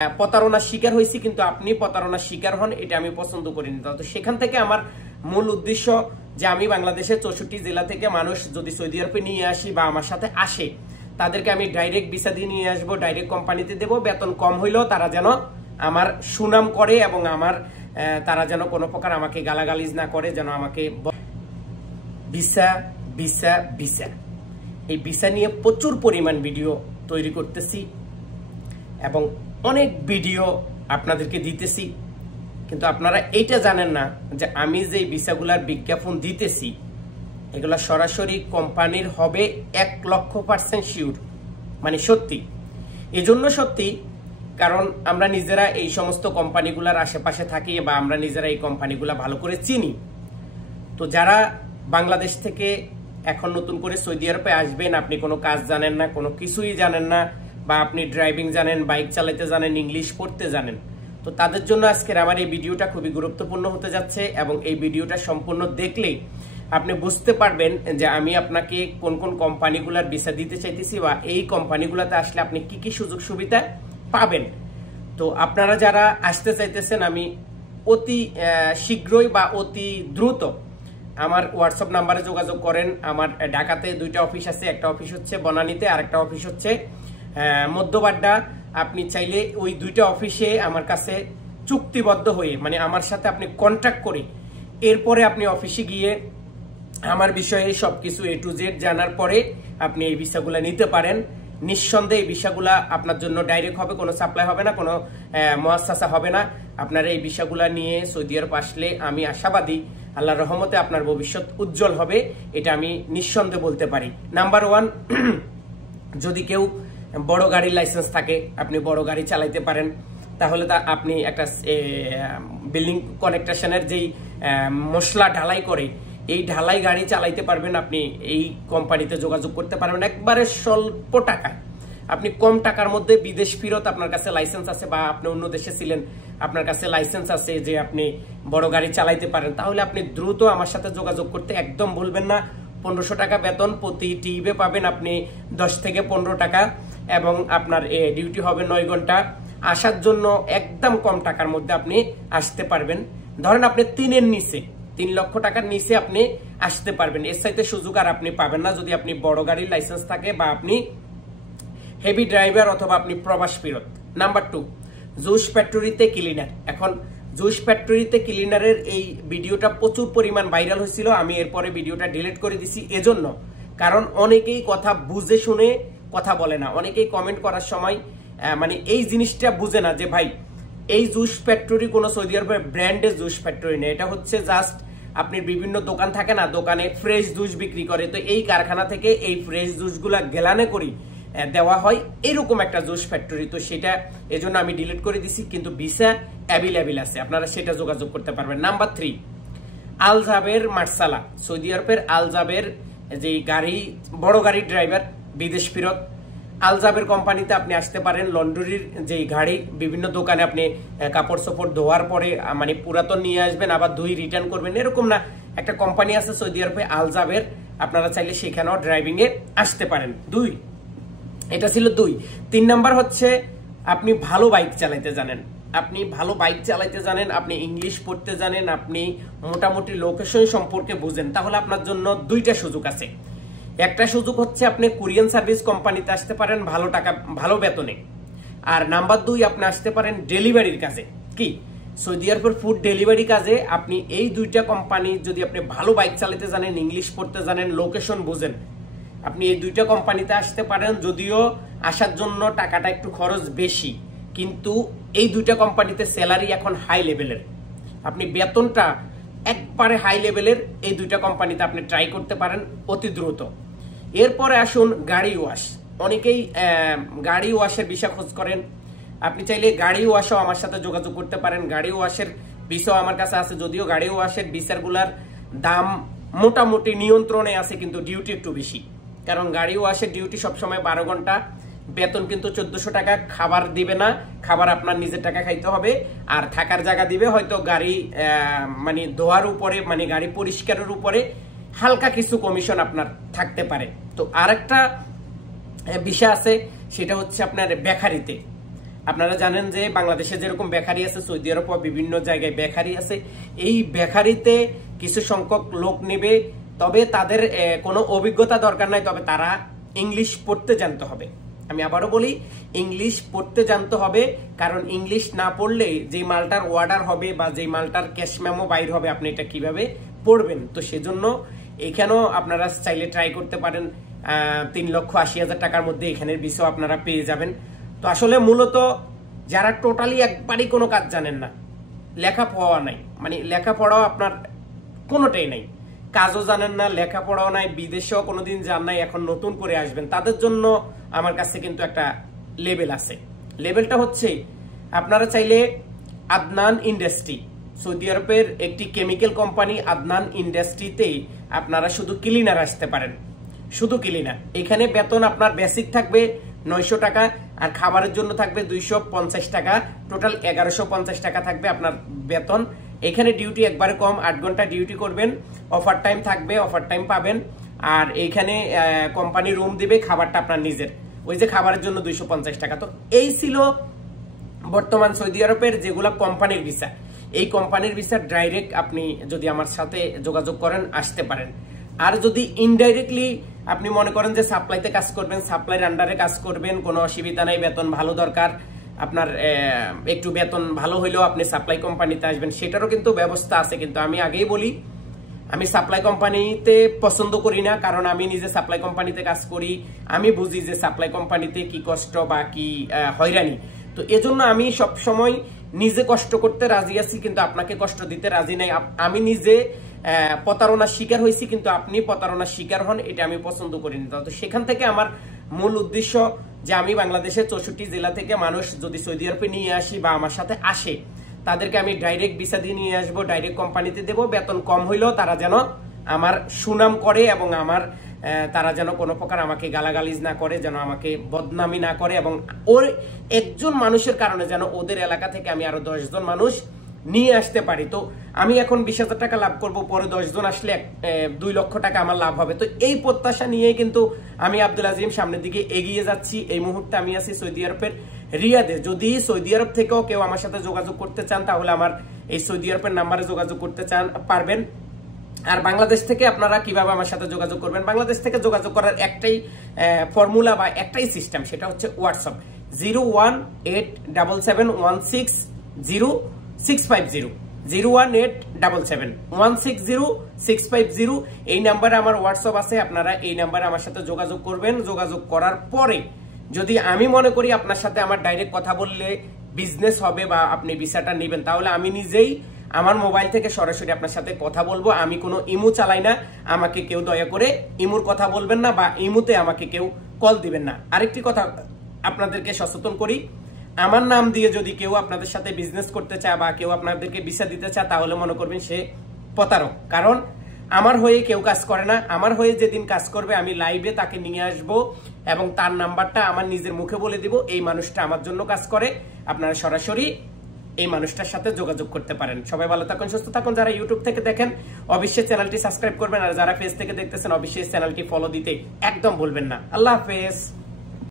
প্রতারণার শিকার হয়েছি, কিন্তু আপনি প্রতারণার শিকার হন এটা আমি পছন্দ করিনি। তো সেখান থেকে আমার মূল উদ্দেশ্য যে আমি বাংলাদেশের 64 জেলা থেকে মানুষ যদি সৌদি আরবে নিয়ে আসি বা আমার সাথে আসে, তাদেরকে আমি ডাইরেক্ট ভিসা দিয়ে নিয়ে আসবো, ডাইরেক্ট কোম্পানিতে দেবো। বেতন কম হইলেও তারা যেন আমার সুনাম করে এবং আমার তারা যেন কোনো প্রকার আমাকে গালাগালিজ না করে, যেন আমাকে ভিসা ভিসা ভিসা এই ভিসা নিয়ে প্রচুর পরিমাণ ভিডিও তৈরি করতেছি এবং অনেক ভিডিও আপনাদেরকে দিতেছি, কিন্তু আপনারা এইটা জানেন না যে আমি যে ভিসাগুলার বিজ্ঞাপন দিতেছি এগুলা সরাসরি কোম্পানির হবে 1,00,000% শিওর, মানে সত্যি। এজন্য সত্যি কারণ আমরা নিজেরা এই সমস্ত কোম্পানিগুলার আশেপাশে থাকি বা আমরা নিজেরা এই কোম্পানিগুলা ভালো করে চিনি। তো যারা বাংলাদেশ থেকে এখন নতুন করে সৌদি আরবে আসবেন, আপনি কোনো কাজ জানেন না, কোনো কিছুই জানেন না, বা আপনি ড্রাইভিং জানেন, বাইক চালাতে জানেন, ইংলিশ পড়তে জানেন, তো তাদের জন্য আজকের আমার এই ভিডিওটা খুবই গুরুত্বপূর্ণ হতে যাচ্ছে। এবং এই ভিডিওটা সম্পূর্ণ দেখলেই আপনি বুঝতে পারবেন যে আমি আপনাকে কোন কোন কোম্পানিগুলোর ভিসা দিতে চাইতেছি বা এই কোম্পানিগুলোতে আসলে আপনি কি কি সুযোগ সুবিধা পাবেন। তো আপনারা যারা আসতে চাইতেছেন, আমি অতি শীঘ্রই বা অতি দ্রুত আমার হোয়াটসঅ্যাপ নাম্বারে যোগাযোগ করেন। আমার ঢাকাতে 2টা অফিস আছে, একটা অফিস হচ্ছে বনানীতে আর একটা অফিস হচ্ছে মধ্যবাড্ডা। আপনি চাইলে ওই 2টা অফিসে আমার কাছে চুক্তিবদ্ধ হয়ে, মানে আমার সাথে আপনি কন্ট্যাক্ট করে এরপরে আপনি অফিসে গিয়ে আমার বিষয়ে সবকিছু A to Z জানার পরে আপনি এই ভিসাগুলা নিতে পারেন। নিঃসন্দেহে এই ভিসাগুলা আপনার জন্য ডাইরেক্ট হবে, কোনো সাপ্লাই হবে না, কোনো মুআসসাসা হবে না। আপনারা এই ভিসাগুলা নিয়ে সৌদি আরব আসলে আমি আশাবাদী আল্লাহর রহমতে আপনার ভবিষ্যৎ উজ্জ্বল হবে, এটা আমি নিঃসন্দেহে বলতে পারি। নাম্বার 1, যদি কেউ বড় গাড়ির লাইসেন্স থাকে, আপনি বড় গাড়ি চালাইতে পারেন, তাহলে আপনি একটা বিল্ডিং কনেকট্রেশনের যেই মশলা ঢালাই করে এই ঢালাই গাড়ি চালাইতে পারবেন। আপনি এই কোম্পানিতে যোগাযোগ করতে পারবেন একবারে স্বল্প টাকায়। আপনি কম টাকার মধ্যে বিদেশ ফেরত আপনার কাছে লাইসেন্স আছে বা আপনি অন্য দেশে ছিলেন, আপনার কাছে লাইসেন্স আছে যে আপনি বড় গাড়ি চালাইতে পারেন, তাহলে আপনি দ্রুত আমার সাথে যোগাযোগ করতে একদম ভুলবেন না। 1500 টাকা বেতন প্রতি টিপে পাবেন আপনি 10 থেকে 15 টাকা, এবং আপনার ডিউটি হবে 9 ঘন্টা। আসার জন্য একদম কম টাকার মধ্যে আপনি আসতে পারবেন। ধরেন আপনি 3 লক্ষ টাকার নিচে আপনি আসতে পারবেন। এর চাইতে সুযোগ আর আপনি পাবেন না যদি আপনি বড় গাড়ির লাইসেন্স থাকে বা আপনি হেভি ড্রাইভার অথবা আপনি প্রবাস ফেরত। নাম্বার 2, জুস ফ্যাক্টরিতে ক্লিনার। এখন জুস ফ্যাক্টরিতে ক্লিনারের এই ভিডিওটা প্রচুর পরিমাণ ভাইরাল হয়েছিল, আমি এরপরে ভিডিওটা ডিলিট করে দিছি। এজন্য কারণ অনেকেই কথা বুঝে শুনে কথা বলে না, অনেকেই কমেন্ট করার সময় মানে এই জিনিসটা বুঝে না যে ভাই এই জুস ফ্যাক্টরি কোনো সৌদি আরবের ব্র্যান্ডের জুস ফ্যাক্টরি নেই, এটা হচ্ছে জাস্ট আপনি বিভিন্ন দোকান থাকে না, দোকানে ফ্রেশ জুস বিক্রি করে, তো এই কারখানা থেকে এই ফ্রেশ জুসগুলা গেলানে করি দেওয়া হয়, এরকম একটা জুস ফ্যাক্টরি। তো সেটা এজন্য আমি ডিলিট করে দিছি, কিন্তু ভিসা অ্যাভেলেবেল আছে, আপনারা সেটা যোগাযোগ করতে পারবেন। নাম্বার 3, আল জাবের মার্সালা। সৌদি আরবের আল জাবের যে গাড়ি, বড় গাড়ির ড্রাইভার বিদেশ ফেরত, আল জাবের কোম্পানিতে আপনি আসতে পারেন। লন্ড্রির যে গাড়ি, বিভিন্ন দোকানে আপনি কাপড় চোপড় ধোয়ার পরে মানে পুরাতন নিয়ে আসবেন, আবার ধুই রিটার্ন করবেন, এরকম না, একটা কোম্পানি আছে সৌদি আরবে আল জাবের, আপনারা চাইলে সেখানেও ড্রাইভিং এ আসতে পারেন। 2, এটা ছিল 2। 3 নাম্বার হচ্ছে আপনি ভালো বাইক চালাইতে জানেন, আপনি ভালো বাইক চালাইতে জানেন, আপনি ইংলিশ পড়তে জানেন, আপনি মোটামুটি লোকেশন সম্পর্কে বুঝেন, তাহলে আপনার জন্য 2টা সুযোগ আছে। একটা সুযোগ হচ্ছে আপনি কুরিয়ান সার্ভিস কোম্পানিতে আসতে পারেন ভালো টাকা ভালো বেতনে। আর নাম্বার 2, আপনি আসতে পারেন ডেলিভারির কাজে। কি সৌদি আরবের ফুড ডেলিভারি কাজে আপনি এই 2টা কোম্পানি, যদি আপনি ভালো বাইক চালাতে জানেন, ইংলিশ পড়তে জানেন, লোকেশন বুঝেন, আপনি এই 2টা কোম্পানিতে আসতে পারেন। যদিও আসার জন্য টাকাটা একটু খরচ বেশি, কিন্তু এই 2টা কোম্পানিতে স্যালারি এখন হাই লেভেলের, আপনি বেতনটা একবারে হাই লেভেলের। এই 2টা কোম্পানিতে আপনি ট্রাই করতে পারেন অতি দ্রুত। এরপরে আসুন গাড়ি ওয়াশ। অনেকেই গাড়ি ওয়াশের ভিসা খোঁজ করেন, আপনি চাইলে গাড়ি ওয়াশও আমার সাথে যোগাযোগ করতে পারেন। গাড়ি ওয়াশের ভিসাও আমার কাছে আছে, যদিও গাড়ি ওয়াশের ভিসাগুলার দাম মোটামুটি নিয়ন্ত্রণে আছে, কিন্তু ডিউটি একটু বেশি, কারণ গাড়ি ওয়াশের ডিউটি সবসময় 12 ঘন্টা, বেতন কিন্তু 1400 টাকা। খাবার দিবে না, খাবার আপনার নিজের টাকা খাইতে হবে, আর থাকার জায়গা দিবে হয়তো গাড়ি মানে ধোয়ার উপরে, মানে গাড়ি পরিষ্কারের উপরে হালকা কিছু কমিশন আপনার থাকতে পারে। তো আরেকটা বিষয় আছে, সেটা হচ্ছে আপনার বেকারিতে। আপনারা জানেন যে বাংলাদেশে যেরকম বেকারি আছে, সৌদি আরব বিভিন্ন জায়গায় বেকারি আছে। এই বেকারিতে কিছু সংখ্যক লোক নেবে, তবে তাদের কোনো অভিজ্ঞতা দরকার নাই, তবে তারা ইংলিশ পড়তে জানতে হবে। আমি আবারও বলি, ইংলিশ পড়তে জানতে হবে, কারণ ইংলিশ না পড়লে যে মালটার অর্ডার হবে বা যে মালটার ক্যাশ মেমো বাইর হবে, আপনি এটা কিভাবে পড়বেন। তো সেজন্য এখানেও আপনারা চাইলে ট্রাই করতে পারেন। 3,80,000 টাকার মধ্যে এখানের ভিসা আপনারা পেয়ে যাবেন। তো আসলে মূলত যারা টোটালি একবারই কোনো কাজ জানেন না, লেখাপড়া নাই, মানে লেখাপড়াও আপনার কোনোটাই নাই, কাজও জানেন না, লেখাপড়াও নাই, বিদেশেও কোনোদিন যান নাই, এখন নতুন করে আসবেন, তাদের জন্য আমার কাছে কিন্তু একটা লেভেল আছে। লেভেলটা হচ্ছে, আপনারা চাইলে আদনান ইন্ডাস্ট্রি, সৌদি আরবের একটি কেমিক্যাল কোম্পানি আদনান ইন্ডাস্ট্রিতে আপনারা শুধু ক্লিনার আসতে পারেন, শুধু ক্লিনার। এখানে বেতন আপনার বেসিক থাকবে 900 টাকা, আর খাবারের জন্য থাকবে 250 টাকা, টোটাল 1150 টাকা থাকবে আপনার বেতন। এখানে ডিউটি একবারে কম, 8 ঘন্টা ডিউটি করবেন, অফার টাইম থাকবে, অফার টাইম পাবেন। আর এইখানে কোম্পানি রুম দিবে, খাবারটা আপনার নিজের, ওই যে খাবারের জন্য 250 টাকা। তো এই ছিল বর্তমান সৌদি আরবের যেগুলো কোম্পানির ভিসা। এই কোম্পানির ভিসা ডাইরেক্ট আপনি যদি আমার সাথে যোগাযোগ করেন আসতে পারেন। আর যদি ইনডাইরেক্টলি আপনি মনে করেন যে সাপ্লাইতে কাজ করবেন, সাপ্লাইয়ের আন্ডারে কাজ করবেন, কোনো অসুবিধা নাই, বেতন ভালো দরকার, আপনার একটু বেতন ভালো হইলেও আপনি সাপ্লাই কোম্পানিতে আসবেন, সেটারও কিন্তু ব্যবস্থা আছে। কিন্তু আমি আগেই বলি, আমি সাপ্লাই কোম্পানিতে পছন্দ করি না, কারণ আমি নিজে সাপ্লাই কোম্পানিতে কাজ করি, আমি বুঝি যে সাপ্লাই কোম্পানিতে কি কষ্ট বা কি হয়রানি। তো এজন্য আমি সব সময় নিজে কষ্ট করতে রাজি আছি, কিন্তু আপনাকে কষ্ট দিতে রাজি নাই। আমি নিজে প্রতারণার শিকার হয়েছি, কিন্তু আপনি প্রতারণার শিকার হন, এটা আমি পছন্দ করি না। তো সেখান থেকে আমার মূল উদ্দেশ্য যে আমি বাংলাদেশের 64 জেলা থেকে মানুষ যদি সৌদি আরবে নিয়ে আসি বা আমার সাথে আসে, তাদেরকে আমি ডাইরেক্ট ভিসা দিয়ে নিয়ে আসবো, ডাইরেক্ট কোম্পানিতে দেবো। বেতন কম হইলেও তারা যেন আমার সুনাম করে এবং আমার তারা যেন কোনো প্রকার আমাকে গালাগালিজ না করে, যেন আমাকে বদনামি না করে, এবং ওর একজন মানুষের কারণে যেন ওদের এলাকা থেকে আমি আরো 10 জন মানুষ নিয়ে আসতে পারি। তো আমি এখন 20,000 টাকা লাভ করব, পরে 10 জন আসলে 2 লক্ষ টাকা আমার লাভ হবে। তো এই প্রত্যাশা নিয়ে কিন্তু আমি আব্দুল আজিম সামনের দিকে এগিয়ে যাচ্ছি। এই মুহূর্তে আমি আছি সৌদি আরবের রিয়াদে। যদি সৌদি আরব থেকেও কেউ আমার সাথে যোগাযোগ করতে চান, তাহলে আমার এই সৌদি আরবের নাম্বারে যোগাযোগ করতে পারবেন। আর বাংলাদেশ থেকে আপনারা কিভাবে আমার সাথে যোগাযোগ করবেন, বাংলাদেশ থেকে যোগাযোগ করার একটাই ফর্মুলা বা একটাই সিস্টেম, সেটা হচ্ছে হোয়াটসঅ্যাপ 01877160650 01877160650। এই নাম্বারে আমার হোয়াটসঅ্যাপ আছে, আপনারা এই নাম্বারে আমার সাথে যোগাযোগ করবেন। যোগাযোগ করার পরে যদি আমি মনে করি আপনার সাথে আমার ডাইরেক্ট কথা বললে বিজনেস হবে বা আপনি ভিসাটা নেবেন, তাহলে আমি নিজেই আমার মোবাইল থেকে সরাসরি আপনার সাথে কথা বলবো। আমি কোনো ইমো চালাই না, আমাকে কেউ দয়া করে ইমোর কথা বলবেন না বা ইমোতে আমাকে কেউ কল দিবেন না। আরেকটি কথা আপনাদেরকে সচেতন করি, আমার নাম দিয়ে যদি কেউ আপনাদের সাথে বিজনেস করতে চায় বা কেউ আপনাদেরকে ভিসা দিতে চায়, তাহলে মনে করবেন সে প্রতারক। কারণ আমার হয়ে কেউ কাজ করে না, আমার হয়ে যেদিন কাজ করবে আমি লাইভে তাকে নিয়ে আসব এবং তার নাম্বারটা আমার নিজের মুখে বলে দিব, এই মানুষটা আমার জন্য কাজ করে। আপনারা সরাসরি এই মানুষটার সাথে যোগাযোগ করতে পারেন। সবাই ভালো থাকুন, সুস্থ থাকুন। যারা ইউটিউব থেকে দেখেন অবশ্যই চ্যানেলটি সাবস্ক্রাইব করবেন, আর যারা ফেস থেকে দেখতেছেন অবশ্যই চ্যানেলটি ফলো দিতে একদম ভুলবেন না। আল্লাহ হাফেজ।